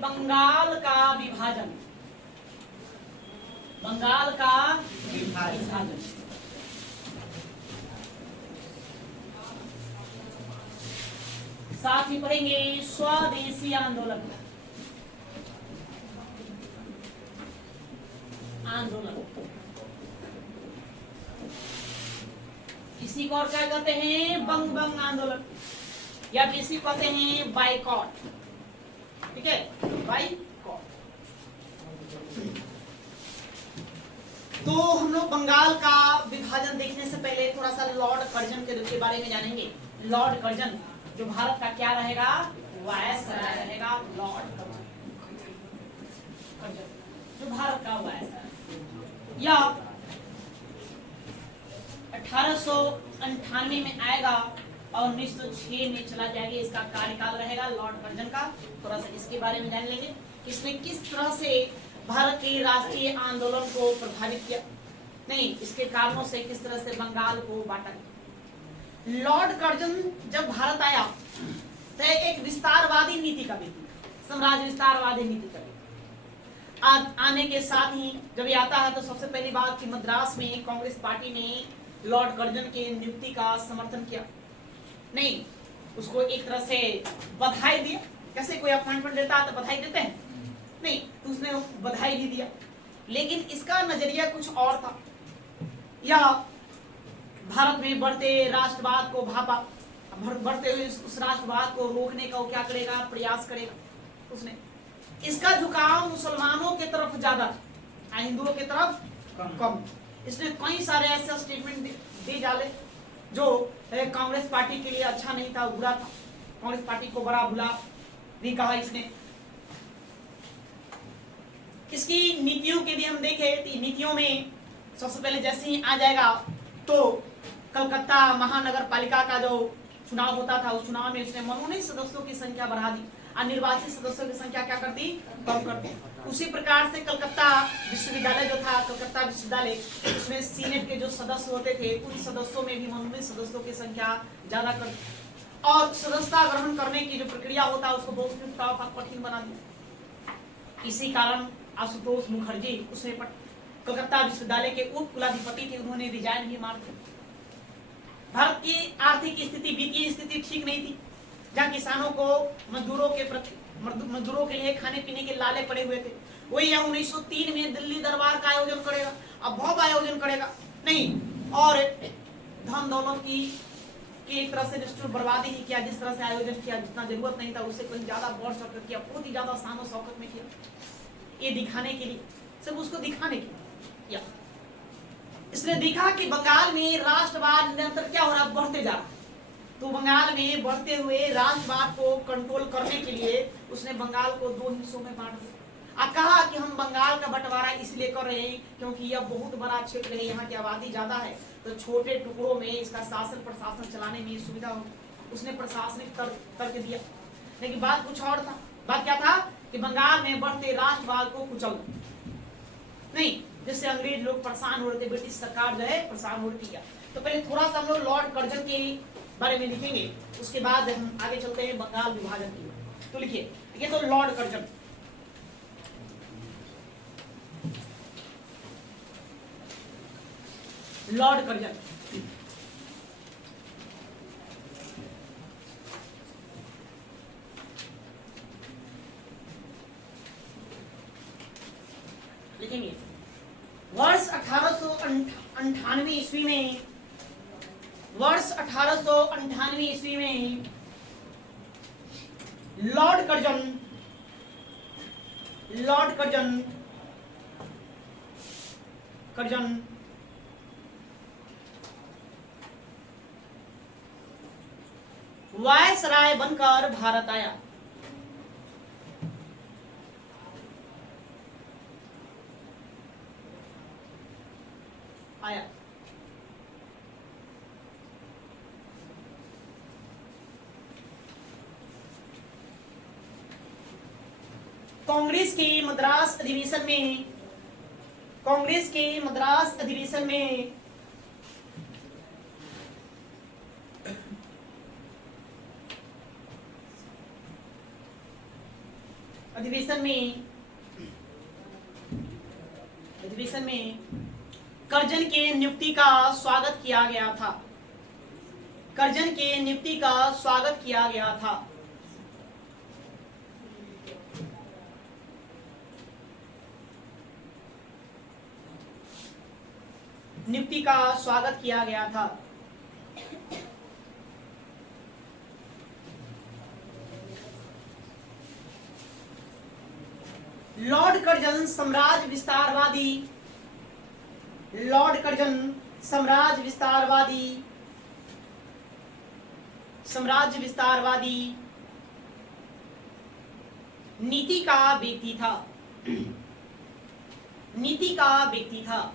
बंगाल का विभाजन, बंगाल का विभाजन। साथ ही पढ़ेंगे स्वदेशी आंदोलन, इसी को और क्या कहते हैं, बंग बंग आंदोलन, या इसी को कहते हैं बाइकॉट। ठीक है, बाइकॉट। तो हम लोग बंगाल का विभाजन देखने से पहले थोड़ा सा लॉर्ड कर्जन के बारे में जानेंगे। लॉर्ड कर्जन जो भारत का क्या रहेगा, वायसराय रहेगा। लॉर्ड कर्जन जो भारत का वायसराय, या 1898 में आएगा और 1906 में चला जाएगा। इसका कार्यकाल रहेगा लॉर्ड कर्जन का। थोड़ा सा इसके बारे में जान लेंगे, इसने किस तरह से भारत के राष्ट्रीय आंदोलन को प्रभावित किया, नहीं इसके कारणों से किस तरह से बंगाल को बांटा गया। लॉर्ड कर्जन जब भारत आया तो एक विस्तारवादी नीति का व्यक्ति, साम्राज्य विस्तारवादी नीति का आने के साथ ही जब ये आता है तो सबसे पहली बात कि मद्रास में कांग्रेस पार्टी ने लॉर्ड कर्जन की नियुक्ति का समर्थन किया, नहीं उसको एक तरह से बधाई दिया। कैसे कोई अपॉइंटमेंट देता है तो बधाई देते हैं, नहीं तो उसने बधाई भी दिया। लेकिन इसका नजरिया कुछ और था, या भारत में बढ़ते राष्ट्रवाद को भापा, बढ़ते हुए उस राष्ट्रवाद को रोकने का वो क्या करेगा, प्रयास करेगा। उसने इसका झुकाव मुसलमानों के तरफ ज्यादा, हिंदुओं के तरफ कम। इसने कई सारे ऐसे स्टेटमेंट दे डाले जो कांग्रेस पार्टी के लिए अच्छा नहीं था, बुरा था। कांग्रेस पार्टी को बड़ा बुरा भी कहा इसने। इसकी नीतियों के लिए हम देखें तो नीतियों में सबसे पहले जैसे ही आ जाएगा तो कलकत्ता महानगर पालिका का जो चुनाव होता था, उस चुनाव में उसने मनोनीत सदस्यों की संख्या बढ़ा दी और निर्वाचित सदस्यों की संख्या क्या कर दी, कम कर दी। उसी प्रकार से कलकत्ता विश्वविद्यालय जो था, कलकत्ता विश्वविद्यालय, उसमें सीनेट के जो सदस्य होते थे उन सदस्यों में भी मनोनीत सदस्यों की संख्या ज्यादा कर दी और सदस्यता ग्रहण करने की जो प्रक्रिया होता है उसको बहुत कठिन बना दिया। इसी कारण आशुतोष मुखर्जी उसने कलकत्ता विश्वविद्यालय के उप कुलाधिपति थे, उन्होंने रिजाइन भी मार दिया। भारत की आर्थिक स्थिति, वित्तीय स्थिति ठीक नहीं थी, जहाँ किसानों को मजदूरों के लिए खाने पीने के लाले पड़े हुए थे। वही 1903 में दिल्ली दरबार का आयोजन करेगा, अब भव्य आयोजन करेगा नहीं, और धन दौलत की एक तरह से निष्ठुर बर्बादी ही किया। जिस तरह से आयोजन किया, जितना जरूरत नहीं था उससे कहीं ज्यादा बढ़ चढ़ किया, बहुत ही ज्यादा शान और शौकत में किया, ये दिखाने के लिए, सब उसको दिखाने के लिए। इसने देखा कि बंगाल में राष्ट्रवाद निरंतर क्या हो रहा, बढ़ते जा रहा, तो बंगाल में बढ़ते हुए राष्ट्रवाद को कंट्रोल करने के लिए उसने बंगाल को दो हिस्सों में बांट दिया और कहा कि हम बंगाल का बंटवारा इसलिए कर रहे हैं क्योंकि यह बहुत बड़ा क्षेत्र है, यहाँ की आबादी ज्यादा है, तो छोटे टुकड़ों में इसका शासन प्रशासन चलाने में सुविधा हो। उसने प्रशासनिक तर्क दिया, लेकिन बात कुछ और था। बात क्या था कि बंगाल में बढ़ते राष्ट्रवाद को कुचल नहीं, जिससे अंग्रेज लोग परेशान हो रहे थे, ब्रिटिश सरकार जो है परेशान हो रही थी। तो पहले थोड़ा सा हम लोग लॉर्ड कर्जन के बारे में लिखेंगे, उसके बाद हम आगे चलते हैं बंगाल विभाजन की। तो लिखिए, ये तो लॉर्ड कर्जन, लॉर्ड कर्जन लिखेंगे वर्ष 1898 ईस्वी में, वर्ष 1898 ईस्वी में लॉर्ड कर्जन वायसराय बनकर भारत आया। कांग्रेस के मद्रास अधिवेशन में अधिवेशन में कर्जन के नियुक्ति का स्वागत किया गया था। कर्जन के नियुक्ति का स्वागत किया गया था। नियुक्ति का स्वागत किया गया था। लॉर्ड कर्जन साम्राज्य विस्तारवादी, लॉर्ड कर्जन साम्राज्य विस्तारवादी नीति का व्यक्ति था। नीति का व्यक्ति था।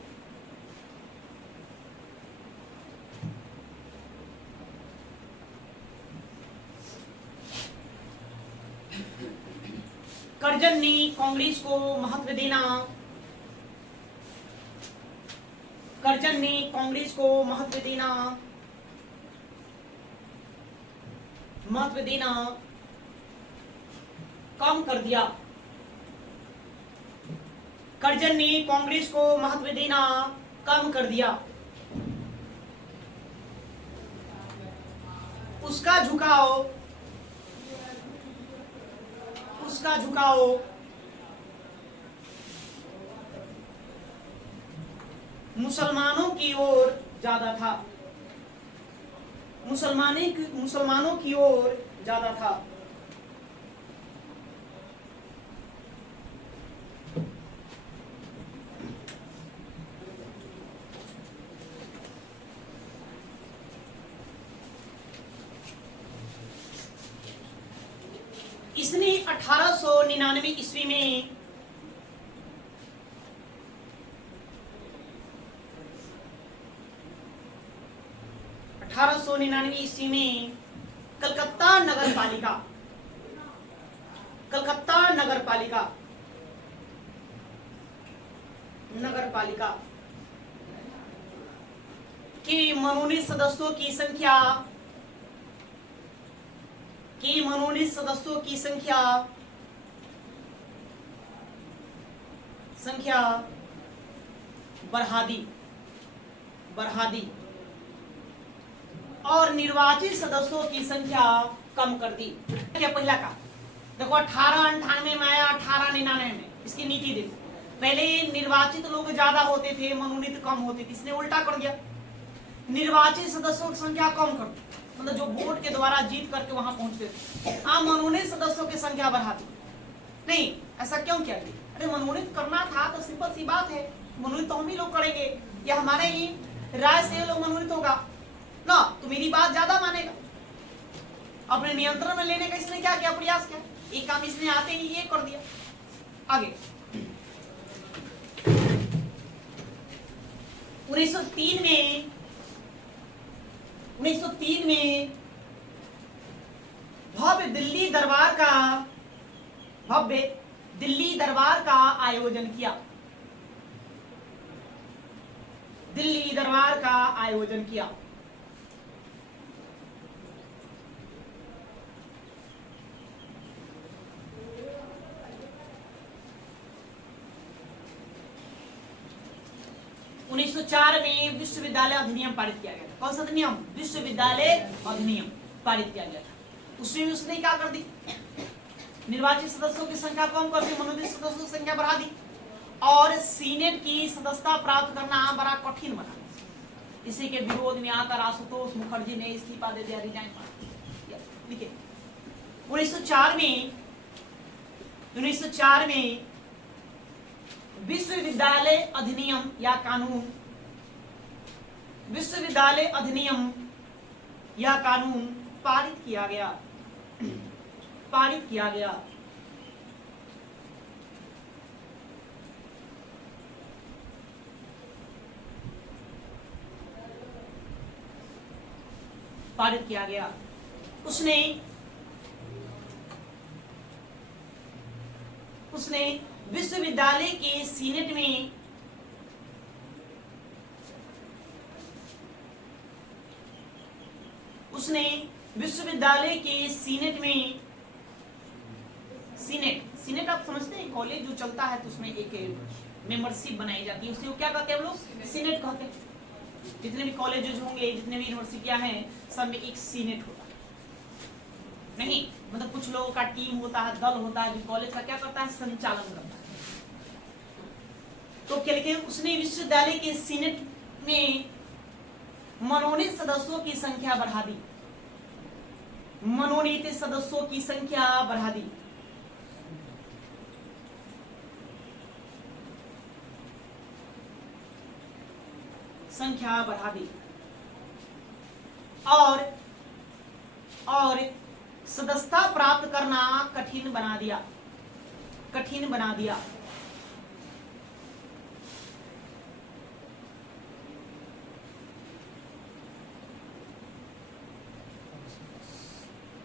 कर्जन ने कांग्रेस को महत्व देना, कर्जन ने कांग्रेस को महत्व देना कम कर दिया। कर्जन ने कांग्रेस को महत्व देना कम कर दिया। उसका झुकाव मुसलमानों की ओर ज्यादा था। मुसलमानों की ओर ज्यादा था। इसने 1899 ईस्वी में कलकत्ता नगरपालिका के मनोनीत सदस्यों की संख्या बढ़ा दी और निर्वाचित सदस्यों की संख्या कम कर दी। क्या पहला का देखो 1898 में आया, 1899 में इसकी नीति देखो। पहले निर्वाचित लोग ज्यादा होते थे, मनोनीत कम होते थे। इसने उल्टा कर दिया, निर्वाचित सदस्यों की संख्या कम कर दी। मतलब जो वोट के द्वारा जीत करके वहां पहुंचते थे, मनोनीत सदस्यों की संख्या बढ़ा दी। नहीं, ऐसा क्यों किया? अरे मनोनीत करना था तो सिंपल सी बात है, मनोनीत तो हम ही लोग करेंगे, या हमारे ही राय से लोग मनोनीत होगा ना, तो मेरी बात ज्यादा मानेगा। अपने नियंत्रण में लेने का इसने क्या किया, प्रयास किया। एक काम इसने आते ही ये कर दिया। आगे 1903 में भव्य दिल्ली दरबार का आयोजन किया। दिल्ली दरबार का आयोजन किया। उन्नीस 1904 में विश्वविद्यालय अधिनियम पारित किया गया था। कौन सा अधिनियम? विश्वविद्यालय अधिनियम पारित किया गया था। उसमें उसने क्या कर दी, निर्वाचित सदस्यों की संख्या कम कर दी, मनोनीत सदस्यों की संख्या बढ़ा दी और सीनेट की सदस्यता प्राप्त करना बड़ा कठिन बना। इसी के विरोध में आकर आशुतोष मुखर्जी ने इस्तीफा दे दिया, रिजाइन कर दिया। 1904 में विश्वविद्यालय अधिनियम या कानून पारित किया गया। पारित किया गया। उसने विश्वविद्यालय के सीनेट में सीनेट आप समझते हैं, कॉलेज जो चलता है तो उसमें एक मेंबरशिप बनाई जाती है, उसे वो क्या कहते हैं हम लोग? सीनेट कहते हैं। जितने भी कॉलेजेस होंगे, जितने भी यूनिवर्सिटियां हैं, सब में एक सीनेट होता है। नहीं मतलब कुछ लोगों का टीम होता है, दल होता है, जो कॉलेज का क्या करता है? संचालन करता है। तो क्या लिखे? उसने विश्वविद्यालय के सीनेट में मनोनीत सदस्यों की संख्या बढ़ा दी। मनोनीत सदस्यों की संख्या बढ़ा दी। संख्या बढ़ा दी और सदस्यता प्राप्त करना कठिन बना दिया। कठिन बना दिया।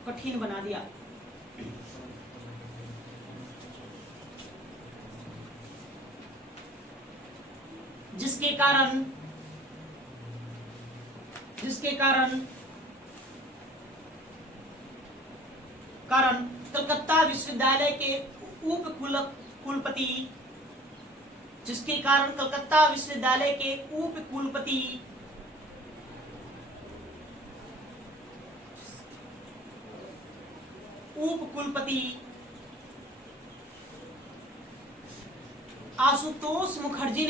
कठिन बना दिया। जिसके कारण कलकत्ता विश्वविद्यालय के उप कुलपति जिसके कारण कलकत्ता विश्वविद्यालय के उप कुलपति आशुतोष मुखर्जी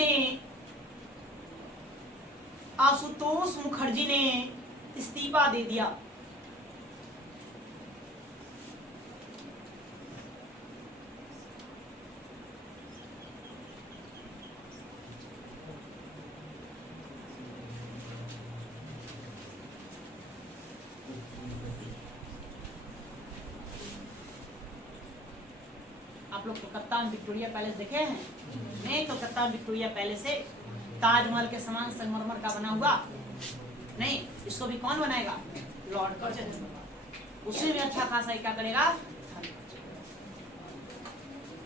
ने इस्तीफा दे दिया। आप लोग कलकत्ता में विक्टोरिया पैलेस देखे हैं? नहीं, कलकत्ता विक्टोरिया पैलेस है ताजमहल के समान संगमरमर का बना हुआ। नहीं, इसको भी कौन बनाएगा? Lord Curzon. उसी में अच्छा खासा क्या करेगा?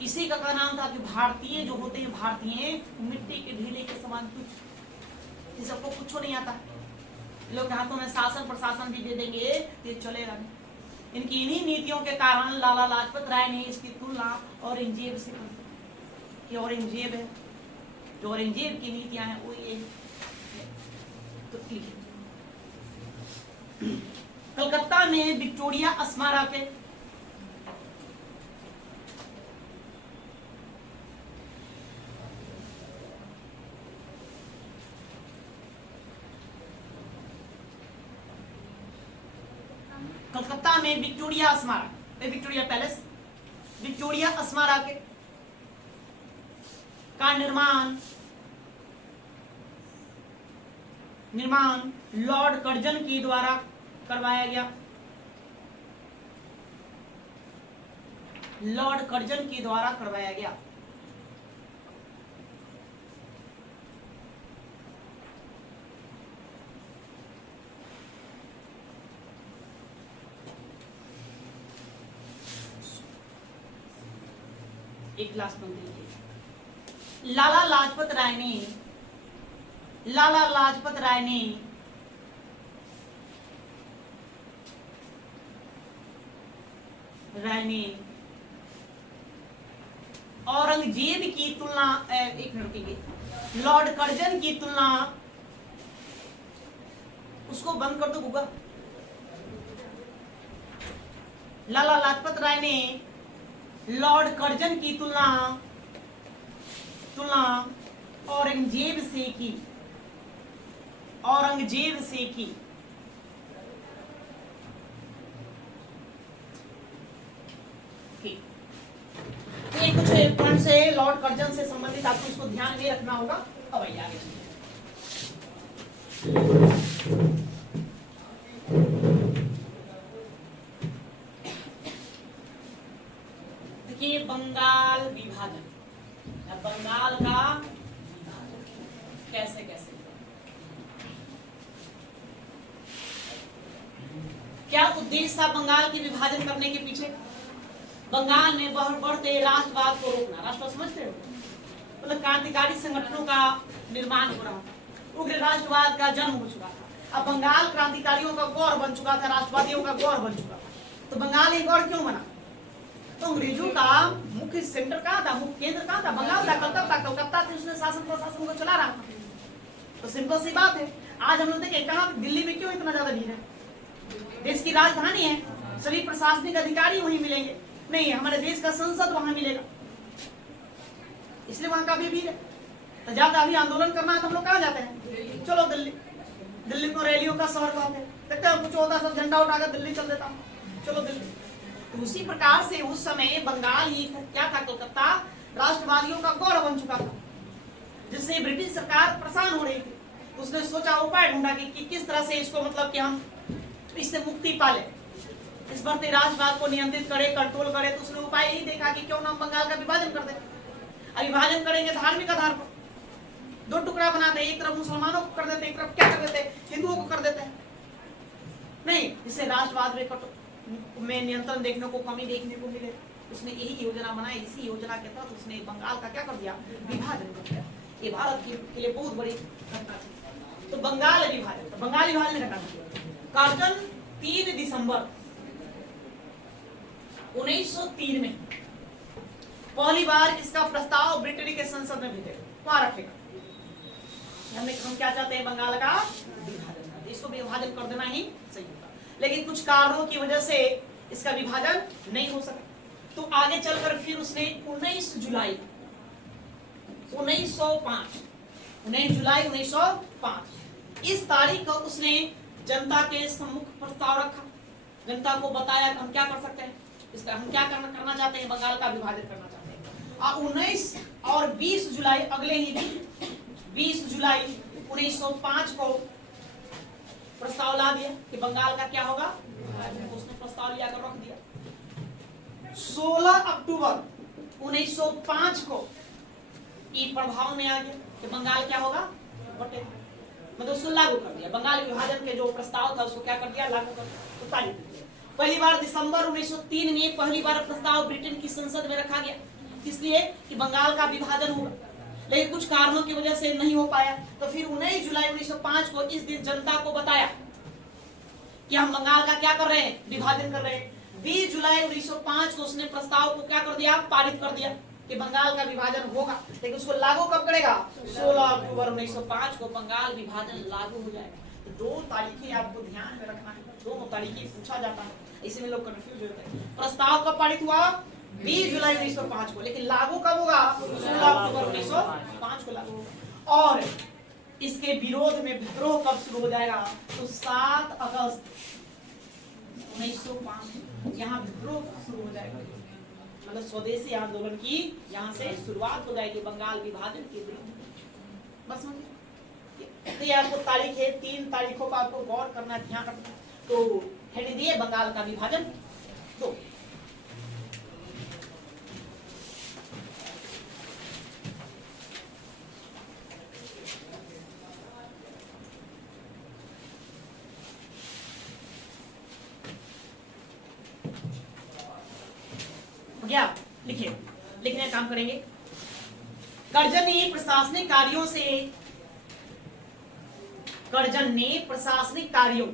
इसी का नाम था कि भारतीय जो होते हैं, भारतीय मिट्टी के ढीले के समान, कुछ सबको कुछ नहीं आता। लोग हाथों में शासन प्रशासन भी दे देंगे तो ये चलेगा नहीं। इनकी इन्हीं नीतियों के कारण लाला लाजपत राय ने इसकी तुलना औरंगजेब से की। औरंगजेब है, जो औरंगजेब की नीतियां हैं वो ये। तो कलकत्ता में विक्टोरिया स्मारक है। कलकत्ता में विक्टोरिया स्मारक, विक्टोरिया पैलेस, विक्टोरिया स्मारक का निर्माण लॉर्ड कर्जन के द्वारा करवाया गया। लॉर्ड कर्जन के द्वारा करवाया गया। एक क्लास में देखिए, लाला लाजपत राय ने औरंगजेब की तुलना, एक मिनट के, लॉर्ड कर्जन की तुलना, उसको बंद कर दो गूगल। लाला लाजपत राय ने लॉर्ड कर्जन की तुलना औरंगजेब से की। ये कुछ पॉइंट से लॉर्ड कर्जन से संबंधित आपको इसको ध्यान में रखना होगा। अब आइए आगे चलिए। देखिए, बंगाल विभाजन, बंगाल का कैसे क्या उद्देश्य था बंगाल के विभाजन करने के पीछे? बंगाल में बढ़ते राष्ट्रवाद को रोकना। राष्ट्रवाद समझते हो? मतलब क्रांतिकारी संगठनों का निर्माण हो रहा था, उग्र राष्ट्रवाद का जन्म हो चुका था। अब बंगाल क्रांतिकारियों का गौर बन चुका था, राष्ट्रवादियों का गौर बन चुका था। तो बंगाल एक गौर क्यों बना? तो अंग्रेजों का मुख्य सेंटर कहाँ था, मुख्य केंद्र कहाँ था, बंगाल था, कलकत्ता। कलकत्ता से उसने शासन प्रशासन को चला रहा था। तो सिंपल सी बात है, आज हम लोग देखें कहाँ, दिल्ली में क्यों इतना ज्यादा भीड़ है? देश की राजधानी है, सभी प्रशासनिक अधिकारी वहीं मिलेंगे, नहीं हमारे देश का संसद वहां मिलेगा, इसलिए वहां काफी भीड़ है। तो ज्यादा अभी आंदोलन करना है तो हम लोग कहाँ जाते हैं? चलो दिल्ली। दिल्ली को रैलियों का शहर कहते हैं, देखते हैं कुछ होता सब झंडा उठाकर दिल्ली चल देता हूँ, चलो दिल्ली। तो उसी प्रकार से उस समय बंगाल ही क्या था, कलकत्ता राष्ट्रवादियों का गौरव बन चुका था, जिससे ब्रिटिश सरकार परेशान हो रही थी। उसने सोचा, उपाय ढूंढा कि किस तरह से इसको मतलब कि हम इससे मुक्ति पाले, इस बढ़ते राष्ट्रवाद को नियंत्रित करे, कंट्रोल करे। तो उसने उपाय यही देखा कि क्यों ना बंगाल का विभाजन कर दे। विभाजन करेंगे धार्मिक आधार पर, दो टुकड़ा बनाते, एक तरफ मुसलमानों को कर देते, एक तरफ क्या कर देते, हिंदुओं को कर देते हैं। नहीं, इससे राष्ट्रवाद में नियंत्रण देखने को, कमी देखने को मिले। उसने यही योजना बनाई। इसी योजना के तहत उसने बंगाल का क्या कर दिया, विभाजन कर दिया। ये भारत के लिए बहुत बड़ी घटना थी। तो बंगाल विभाजन, तो बंगाल विभाजन घटना कार्जन 3 दिसंबर 1903 में पहली बार इसका प्रस्ताव ब्रिटेन के संसद में भेजेगा, वहां रखेगा। हम क्या चाहते हैं, बंगाल का विभाजन, इसको विभाजन कर देना ही सही होगा। लेकिन कुछ कारणों की वजह से इसका विभाजन नहीं हो सका। तो आगे चलकर फिर उसने 19 जुलाई 1905 इस तारीख को उसने जनता के सम्मुख प्रस्ताव रखा। जनता को बताया कि हम क्या कर सकते हैं, इसका हम क्या करना चाहते हैं, बंगाल का विभाजन करना चाहते हैं। और 19 और 20 जुलाई अगले ही दिन 20 जुलाई 1905 को प्रस्ताव ला दिया कि बंगाल का क्या होगा, उसने प्रस्ताव लिया कर रख दिया। 16 अक्टूबर 1905 को ये प्रभाव में आ गया कि बंगाल क्या होगा, बटे, मतलब उसको लागू कर दिया। बंगाल विभाजन के जो प्रस्ताव था उसको क्या कर दिया, लागू कर दिया, तारीख कर दिया। पहली बार दिसंबर 1903 में पहली बार प्रस्ताव ब्रिटेन की संसद में रखा गया, इसलिए कि बंगाल का विभाजन होगा। लेकिन कुछ कारणों की वजह से नहीं हो पाया। तो फिर 19 जुलाई 1905 को इस दिन जनता को बताया कि हम बंगाल का क्या कर रहे हैं, विभाजन कर रहे हैं। 20 जुलाई 1905 को उसने प्रस्ताव को क्या कर दिया, पारित कर दिया कि बंगाल का विभाजन होगा। लेकिन उसको लागू कब करेगा, 16 अक्टूबर 1905 को बंगाल विभाजन लागू हो जाएगा। तो 2 तारीखें आपको ध्यान में रखना है, दोनों तारीखें पूछा जाता है, इसमें लोग कंफ्यूज होते हैं। प्रस्ताव कब पारित हुआ, 20 जुलाई 1905 को, लेकिन लागू कब होगा, 16 अक्टूबर 1905 को लागू होगा। और इसके विरोध में विद्रोह कब शुरू हो जाएगा, तो 7 अगस्त 1905 यहाँ विद्रोह शुरू हो जाएगा। मतलब स्वदेशी आंदोलन की यहाँ से शुरुआत हो जाएगी बंगाल विभाजन के विरुद्ध। बस तो ये आपको तारीख है, 3 तारीखों का आपको गौर करना, ध्यान रखना। तो हेड दिए बंगाल का विभाजन। तो क्या लिखिए, लिखने का काम करेंगे। कर्जन ने प्रशासनिक कार्यों से, कर्जन ने प्रशासनिक कार्यों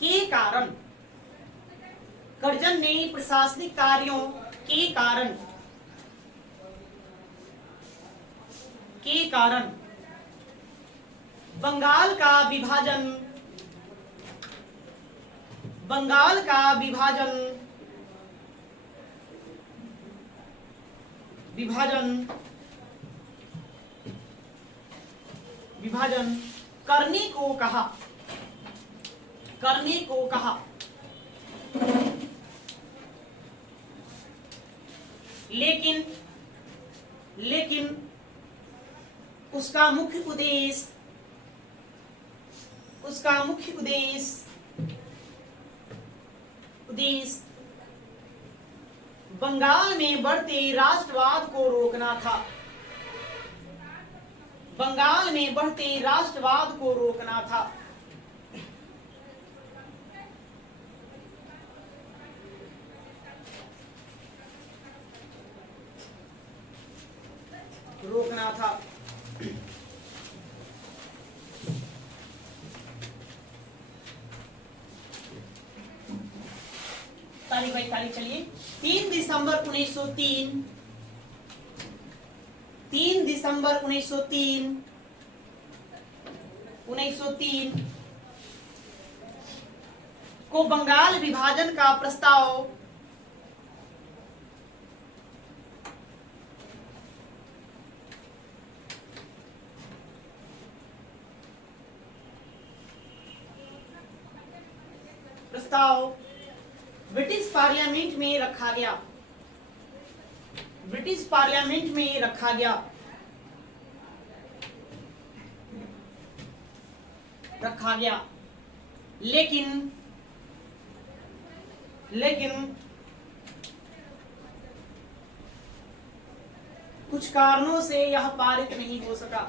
के कारण, कर्जन ने प्रशासनिक कार्यों के कारण बंगाल का विभाजन करने को कहा। लेकिन उसका मुख्य उद्देश्य बंगाल में बढ़ते राष्ट्रवाद को रोकना था। बंगाल में बढ़ते राष्ट्रवाद को रोकना था। तारीख चलिए 3 दिसंबर 1903, 3 दिसंबर 1903 को बंगाल विभाजन का प्रस्ताव ब्रिटिश पार्लियामेंट में रखा गया, ब्रिटिश पार्लियामेंट में रखा गया, लेकिन कुछ कारणों से यह पारित नहीं हो सका।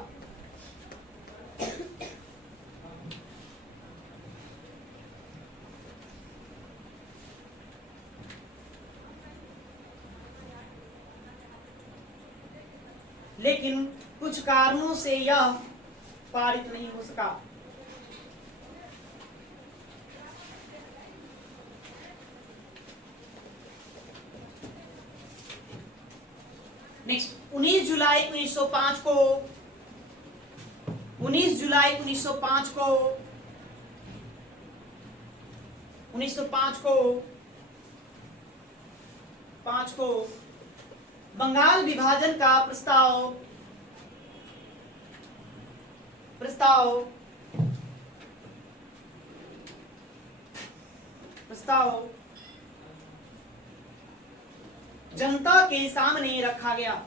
लेकिन कुछ कारणों से यह पारित नहीं हो सका। नेक्स्ट 19 जुलाई 1905 को 19 जुलाई 1905 को 5 को बंगाल विभाजन का प्रस्ताव जनता के सामने रखा गया,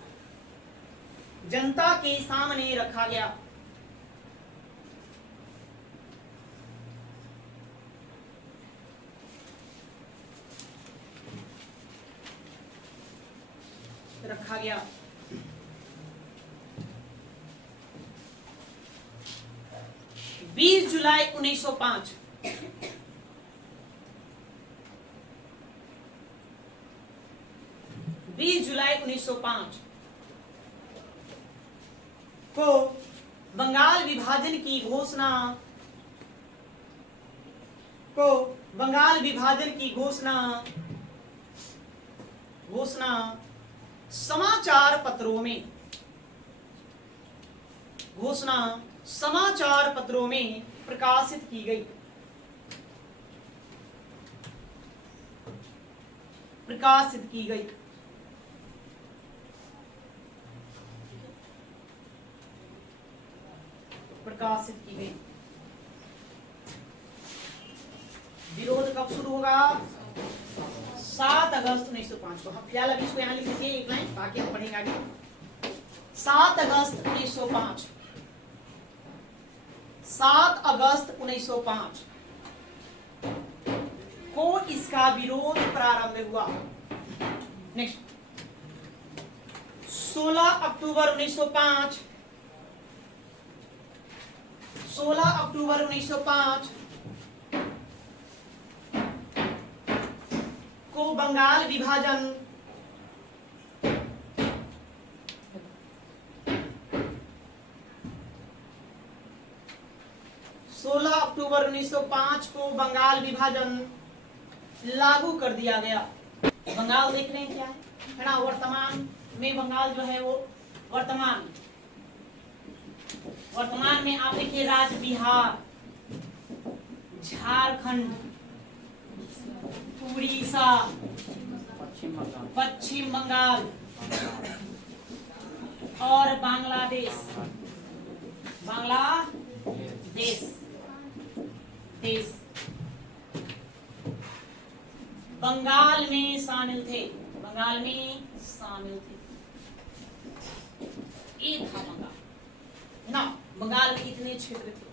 जनता के सामने रखा गया। रखा गया 20 जुलाई 1905 20 जुलाई 1905 को बंगाल विभाजन की घोषणा समाचार पत्रों में प्रकाशित की गई। विरोध कब शुरू होगा? 7 अगस्त 1905 को। हम फिलहाल अभी इसको यहाँ लिख लीजिए एक लाइन, बाकी हम पढ़ेंगे आगे। 7 अगस्त 1905 7 अगस्त 1905 को इसका विरोध प्रारंभ हुआ। नेक्स्ट 16 अक्टूबर 1905 को बंगाल विभाजन 16 अक्टूबर 1905 को बंगाल विभाजन लागू कर दिया गया। बंगाल देख रहे हैं क्या है ना, वर्तमान में बंगाल जो है वो वर्तमान में आप देखिए राज्य बिहार, झारखंड, उड़ीसा, पश्चिम बंगाल और बांग्लादेश बंगाल में शामिल थे। ये था बंगाल ना, बंगाल में इतने क्षेत्र थे।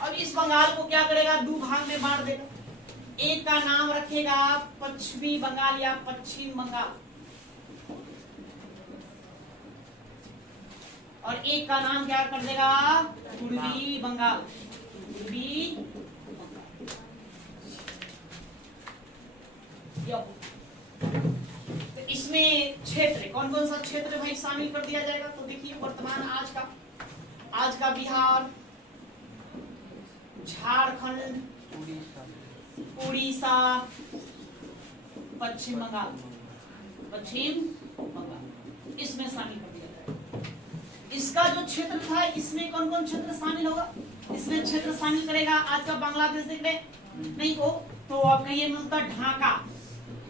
अब इस बंगाल को क्या करेगा? 2 भाग में बांट देगा। एक का नाम रखेगा पश्चिमी बंगाल या पश्चिम बंगाल, और एक का नाम क्या कर देगा? पूर्वी बंगाल। तो इसमें क्षेत्र कौन कौन सा क्षेत्र भाई शामिल कर दिया जाएगा? तो देखिए वर्तमान आज का बिहार, झारखंड, उड़ीसा, पश्चिम बंगाल, पश्चिम बंगाल इसमें शामिल कर दिया जाएगा। इसका जो क्षेत्र था, इसमें कौन कौन क्षेत्र शामिल होगा? इसमें क्षेत्र शामिल करेगा आज का बांग्लादेश देख रहे नहीं हो तो आप कहिए मिलता ढाका,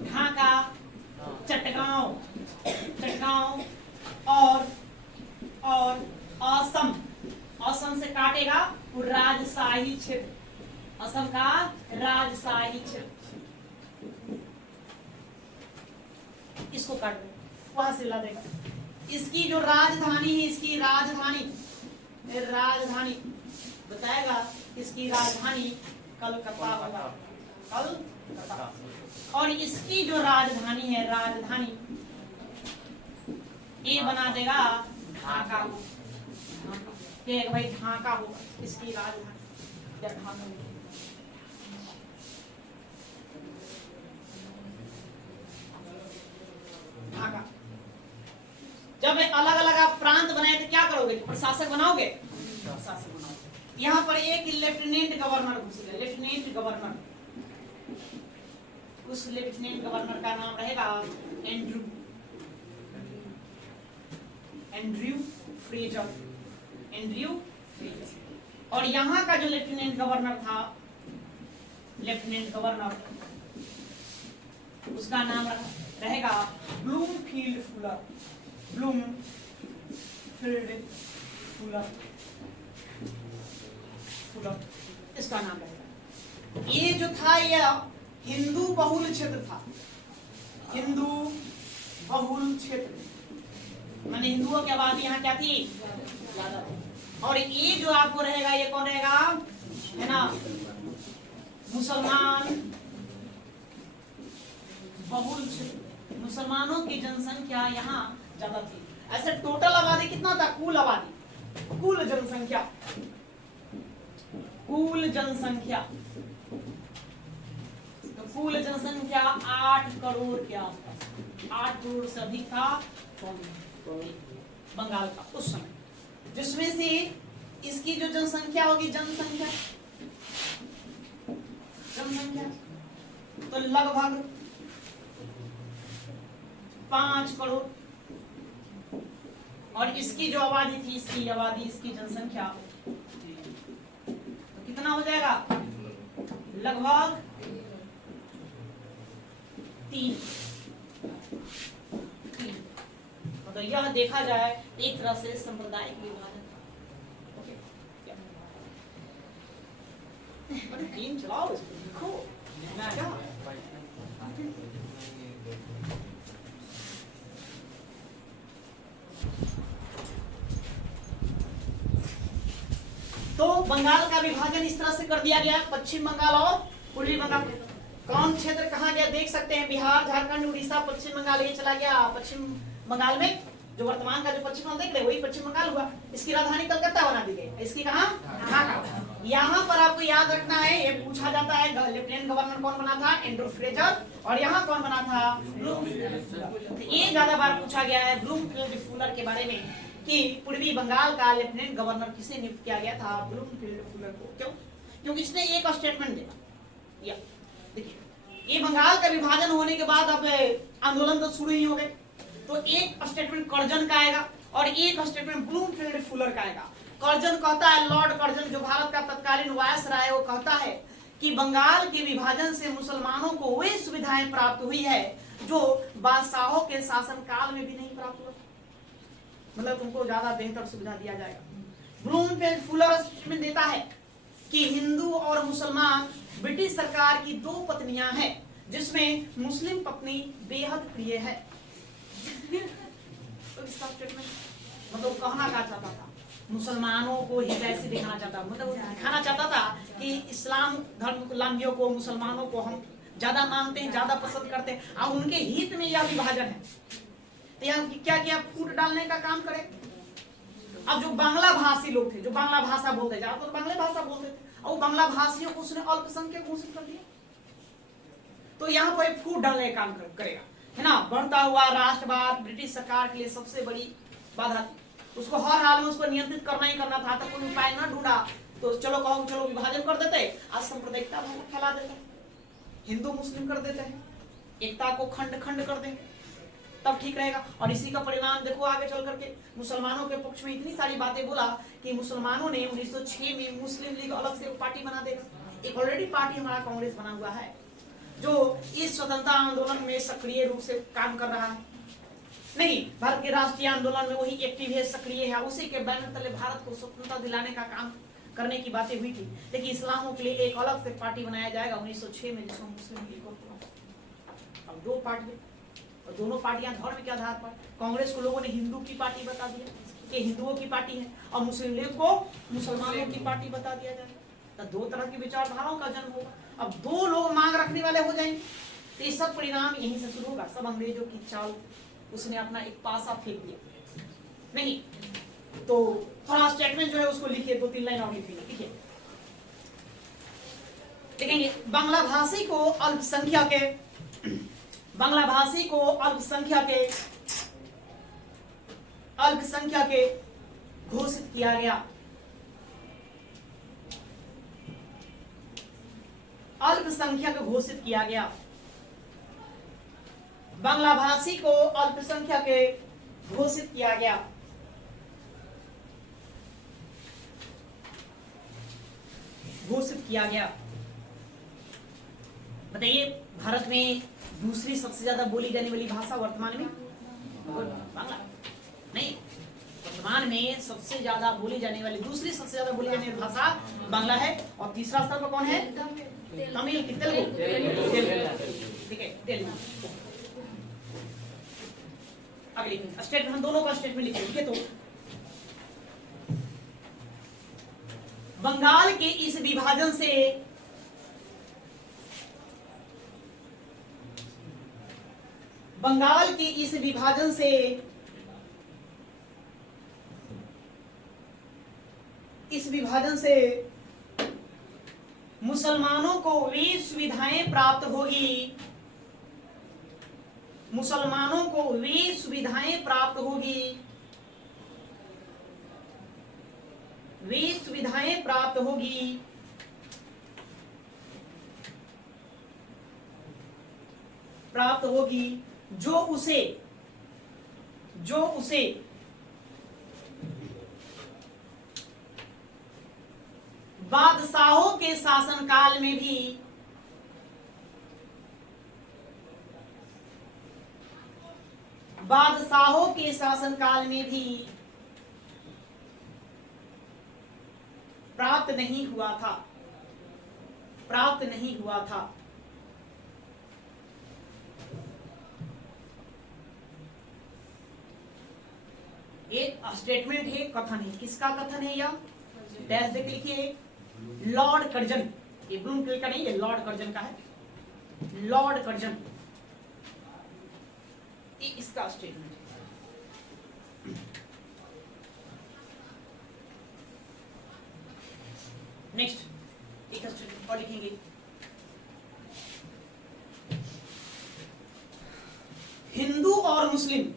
ढाका, चटगांव, चटगांव और असम, असम से काटेगा वो राजशाही क्षेत्र, असम का राजशाही क्षेत्र, इसको काट दो, वहां से ला देगा। इसकी जो राजधानी है, इसकी राजधानी बताएगा, इसकी राजधानी कलकत्ता होगा, कलकत्ता। और इसकी जो राजधानी है, राजधानी ये बना देगा ढाका, भाई ढाका होगा इसकी राजधानी, ढाका। ढाका जब अलग अलग आप प्रांत बनाए तो क्या करोगे? प्रशासक बनाओगे, प्रशासक बनाओगे। यहाँ पर एक लेफ्टिनेंट गवर्नर घुसेगा, लेफ्टिनेंट गवर्नर, उस लेफ्टिनेंट गवर्नर का नाम रहेगा Andrew, Andrew Fraser, Andrew Fraser. और यहाँ का जो लेफ्टिनेंट गवर्नर था, लेफ्टिनेंट गवर्नर, उसका नाम रहेगा Bloomfield Fuller, Bloomfield Fuller, Fuller इसका नाम रहेगा। ये जो था यह हिंदू बहुल क्षेत्र था, हिंदू बहुल क्षेत्र, माने हिंदुओं की आबादी यहाँ क्या थी? ज्यादा थी। और ये जो आपको रहेगा, ये कौन रहेगा? है ना, मुसलमान बहुल क्षेत्र, मुसलमानों की जनसंख्या यहाँ ज्यादा थी। ऐसे टोटल आबादी कितना था? कुल आबादी, कुल जनसंख्या, कुल जनसंख्या, तो कुल जनसंख्या 8 करोड़ के आसपास, 8 करोड़ से अधिक था बंगाल का उस समय, जिसमें से इसकी जो जनसंख्या होगी, जनसंख्या तो लगभग 5 करोड़। और इसकी जो आबादी थी, इसकी आबादी, इसकी जनसंख्या तो कितना हो जाएगा? लगभग 3। तो यह देखा जाए एक तरह से सांप्रदायिक विभाजन था। टीम चलाओ इसको, देखो क्या तो बंगाल का विभाजन इस तरह से कर दिया गया, पश्चिम बंगाल और पूर्वी बंगाल। कौन क्षेत्र कहाँ गया देख सकते हैं, बिहार, झारखंड, उड़ीसा, पश्चिम बंगाल, ये चला गया पश्चिम बंगाल में। जो वर्तमान का जो पश्चिम बंगाल देख रहे वही पश्चिम बंगाल हुआ। इसकी राजधानी कलकत्ता बना दी गई, इसकी कहाँ? ढाका। यहाँ पर आपको याद रखना है, ये पूछा जाता है लेफ्टिनेंट गवर्नर कौन बना था? Andrew Fraser. और यहाँ कौन बना था? ब्लूमफील्ड। ये ज्यादा बार पूछा गया है ब्लूमफील्ड फुलर के बारे में कि पूर्वी बंगाल का लेफ्टिनेंट गवर्नर किसे नियुक्त किया गया था? ब्लूमफील्ड फुलर को। क्यों? क्योंकि इसने एक स्टेटमेंट दिया। देखिए, ये बंगाल का विभाजन होने के बाद अब आंदोलन तो शुरू ही हो गए, तो एक स्टेटमेंट कर्जन का आएगा और एक स्टेटमेंट ब्लूमफील्ड फुलर का आएगा। कर्जन कहता है, लॉर्ड कर्जन जो भारत का तत्कालीन वायसराय है, वो कहता है कि बंगाल के विभाजन से मुसलमानों को वे सुविधाएं प्राप्त हुई है जो बादशाहों के शासनकाल में भी नहीं प्राप्त हुआ, मतलब तुमको ज्यादा बेहतर सुविधा दिया जाएगा। ब्लूमफील्ड फुलर स्टेटमेंट देता है कि हिंदू और मुसलमान ब्रिटिश सरकार की 2 पत्नियां हैं, जिसमें मुस्लिम पत्नी बेहद प्रिय है। तो इसका स्टेटमेंट मतलब कहना क्या चाहता था? मुसलमानों को ही वैसे दिखाना चाहता, मतलब दिखाना चाहता था कि इस्लाम धर्मावलंबियों को, मुसलमानों को हम ज्यादा मानते हैं, ज्यादा पसंद करते हैं और उनके हित में यह विभाजन है। तो यहाँ क्या किया? फूट डालने का काम करे। अब जो बांग्ला भाषी लोग थे, जो बांग्ला भाषा बोलते, ज्यादा तो बांग्ला भाषा बोलते थे, और बांग्ला भाषियों को उसने अल्पसंख्यक घोषित कर दिया। तो यहाँ पर फूट डालने का काम करेगा, है ना। बढ़ता हुआ राष्ट्रवाद ब्रिटिश सरकार के लिए सबसे बड़ी बाधा थी। उसको हर हाल में उसको नियंत्रित करना ही करना था। तो कोई उपाय न ढूंढा तो चलो कहो चलो विभाजन कर देते, आज सांप्रदायिकता फैला देते, हिंदू मुस्लिम कर देते हैं, एकता को खंड खंड कर देंगे, तब ठीक रहेगा। और इसी का परिणाम देखो आगे चल करके मुसलमानों के पक्ष में इतनी सारी बातें बोला कि मुसलमानों ने 1906 में मुस्लिम लीग अलग से पार्टी बना देगा। एक ऑलरेडी पार्टी हमारा कांग्रेस बना हुआ है जो इस स्वतंत्रता आंदोलन में सक्रिय रूप से काम कर रहा है। नहीं, भारत के राष्ट्रीय आंदोलन में वही एक्टिव है, सक्रिय है, उसी के बैनर तले भारत को स्वतंत्रता दिलाने का काम करने की बातें हुई थी। लेकिन इस्लामों के लिए एक अलग से पार्टी बनाया जाएगा 1906 में, जिसमें मुस्लिम लीग को अब दो पार्टी, और दोनों पार्टियां धर्म के आधार पर, कांग्रेस को लोगों ने हिंदू की पार्टी बता दिया कि हिंदुओं की पार्टी है, और मुस्लिम लीग को मुसलमानों की पार्टी बता दिया जाए। तो दो तरह की विचारधाराओं का जन्म होगा। अब दो लोग मांग रखने वाले हो जाएंगे, तो ये सब परिणाम यहीं से शुरू होगा। सब अंग्रेजों की चाल, उसने अपना एक पासा फेंक दिया। नहीं तो थोड़ा स्टेटमेंट जो है उसको लिखिए, 2-3 लाइन और लिखिए। देखेंगे बांग्ला भाषी को अल्पसंख्यक के घोषित किया गया। अल्पसंख्यक घोषित किया गया। बांग्ला भाषी को अल्पसंख्यक के घोषित किया गया। बताइए, भारत में दूसरी सबसे ज्यादा बोली जाने वाली भाषा वर्तमान में बांग्ला नहीं, वर्तमान में सबसे ज्यादा बोली जाने वाली, दूसरी सबसे ज्यादा बोली जाने वाली भाषा बांग्ला है। और तीसरा स्थान पर कौन है? तमिल की तेलुगु। ठीक है, तेलुगु। अगली स्टेटमेंट, दोनों का स्टेटमेंट लिखिए। तो बंगाल के इस विभाजन से इस विभाजन से मुसलमानों को वे सुविधाएं प्राप्त होगी, मुसलमानों को वे सुविधाएं प्राप्त होगी, वे सुविधाएं प्राप्त होगी जो उसे बादशाहों के शासनकाल में भी प्राप्त नहीं हुआ था। एक स्टेटमेंट है, कथन है। किसका कथन है? यह डैश देख लिखिए, लॉर्ड कर्जन। ये ब्लूमफील्ड का नहीं, ये लॉर्ड कर्जन का है। लॉर्ड कर्जन, ये इसका स्टेटमेंट है। नेक्स्ट एक स्टेटमेंट और लिखेंगे। हिंदू और मुस्लिम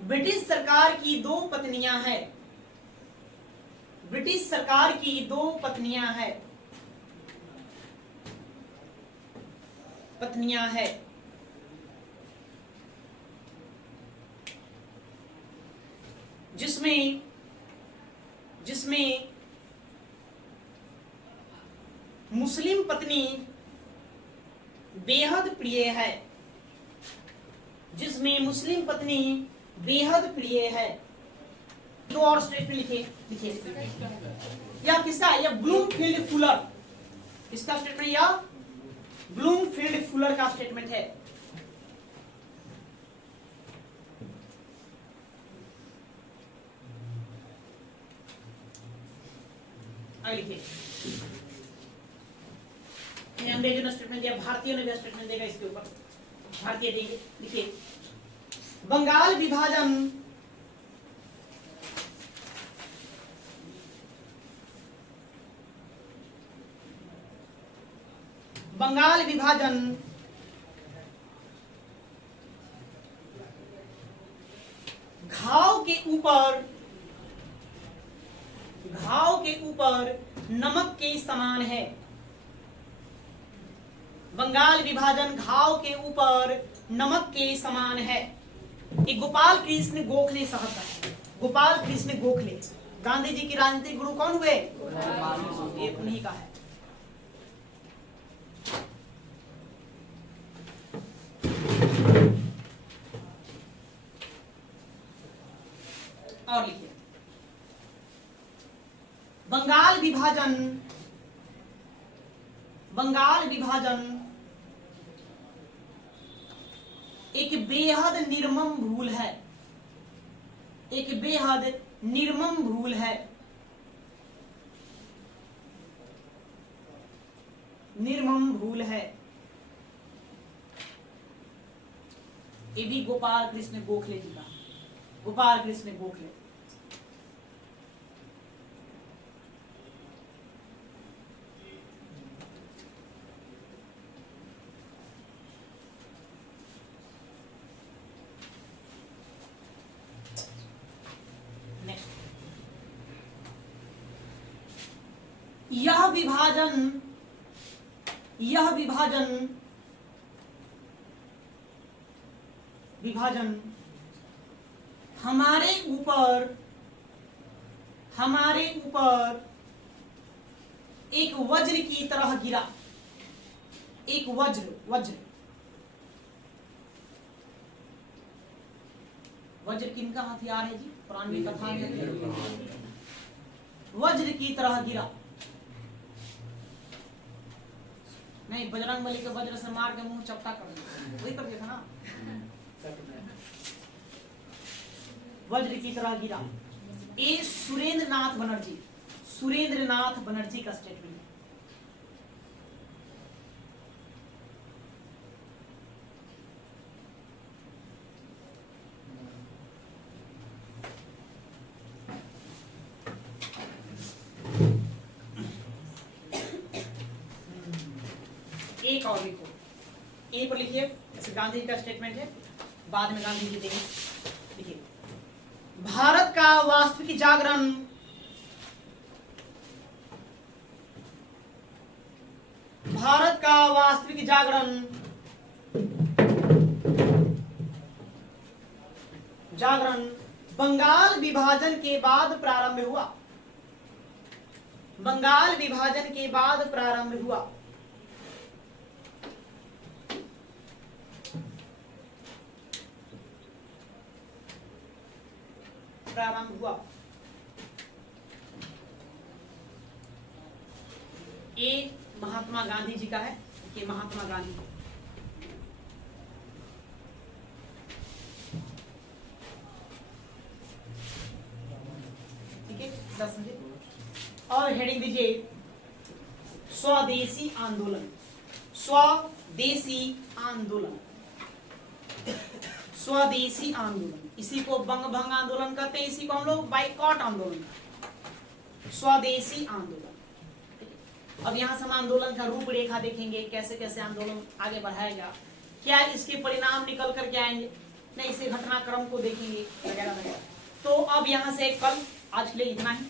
ब्रिटिश सरकार की दो पत्नियां हैं। जिसमें मुस्लिम पत्नी बेहद प्रिय है। दो और स्टेटमेंट लिखिए। या किसका? या ब्लूमफील्ड फुलर। किसका स्टेटमेंट? या ब्लूमफील्ड फुलर का स्टेटमेंट है। लिखिए, अंग्रेजों ने स्टेटमेंट दिया, भारतीयों ने भी स्टेटमेंट देगा इसके ऊपर। भारतीय देंगे। लिखिए, बंगाल विभाजन घाव के ऊपर घाव के ऊपर नमक के समान है। बंगाल विभाजन घाव के ऊपर नमक के समान है। ये गोपाल कृष्ण गोखले साहब का है। गोपाल कृष्ण गोखले गांधी जी के राजनीतिक गुरु कौन हुए? ये उन्हीं का है। और लिखिए, बंगाल विभाजन एक बेहद निर्मम भूल है। एक बेहद निर्मम भूल है। निर्मम भूल है। ये भी गोपाल कृष्ण गोखले जी का। गोपाल कृष्ण गोखले। यह विभाजन हमारे ऊपर एक वज्र की तरह गिरा। एक वज्र किनका हथियार है जी? पुरानी कथा में वज्र की तरह गिरा। नहीं, बजरंगबली के वज्र से मार के मुंह चपटा कर दिया, वही कर दिया था ना। वज्र की तरह गिरा। ये सुरेंद्र नाथ बनर्जी का स्टेटमेंट है। एक और लिखो, ए पर लिखिए, गांधी जी का स्टेटमेंट है, बाद में गांधी जी देंगे। लिखिए, भारत का वास्तविक जागरण बंगाल विभाजन के बाद प्रारंभ हुआ। बंगाल विभाजन के बाद प्रारंभ हुआ। ये महात्मा गांधी जी का है। ये महात्मा गांधी, ठीक है, 10 बजे। और हेडिंग दीजिए स्वदेशी आंदोलन। स्वदेशी आंदोलन, स्वदेशी आंदोलन। इसी को बंग भंग आंदोलन कहते हैं, इसी को हम लोग बाइकॉट आंदोलन। स्वदेशी आंदोलन। अब यहाँ से हम आंदोलन का रूपरेखा देखेंगे, कैसे कैसे आंदोलन आगे बढ़ाएगा, क्या इसके परिणाम निकल कर के आएंगे, नहीं इसे घटनाक्रम को देखेंगे वगैरह वगैरह। तो अब यहाँ से कल आज के लिए इतना ही।